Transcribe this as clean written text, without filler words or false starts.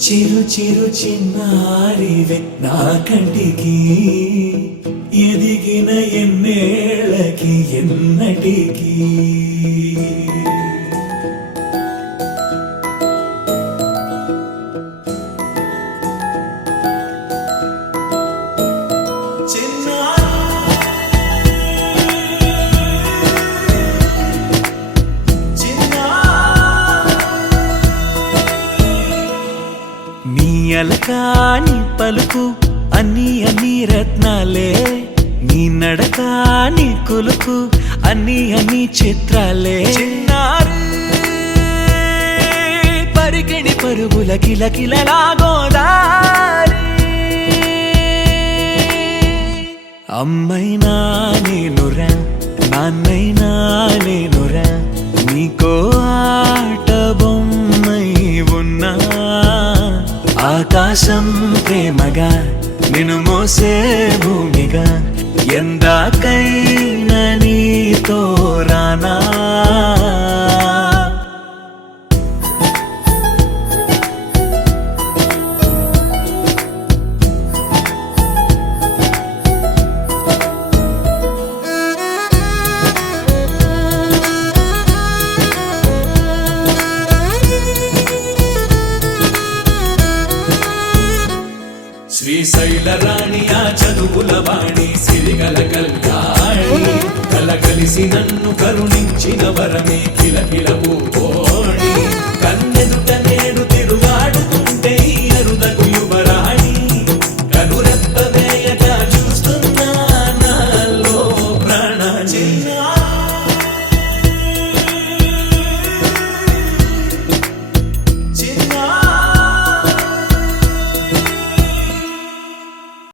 చిరు చిరు చిన్నారివే నా కంటికి ఎదిగిన ఎన్నేళ్ళకి ఎన్నటికి అలకాని పలుకు అన్ని రత్నాలే నీ నడకాని కులుకు అన్ని చిత్రాలే పరికిణి పరుగుల కిలకిలలాగోదారి అమ్మైనా నేనురా నాన్నైనా నేనురా నీకో ఆట బొమ్మై ఉన్నా ఆకాశం ప్రేమగా నిన్ను మోసే భూమిగా ఎందాకైనా నీతో రానా శ్రీశైల రాణి ఆ చదువుల వాణి సిరిగల కల్యాణి కలగలిసి నన్ను కరుణించిన వరమే కిలకిల పూకోణి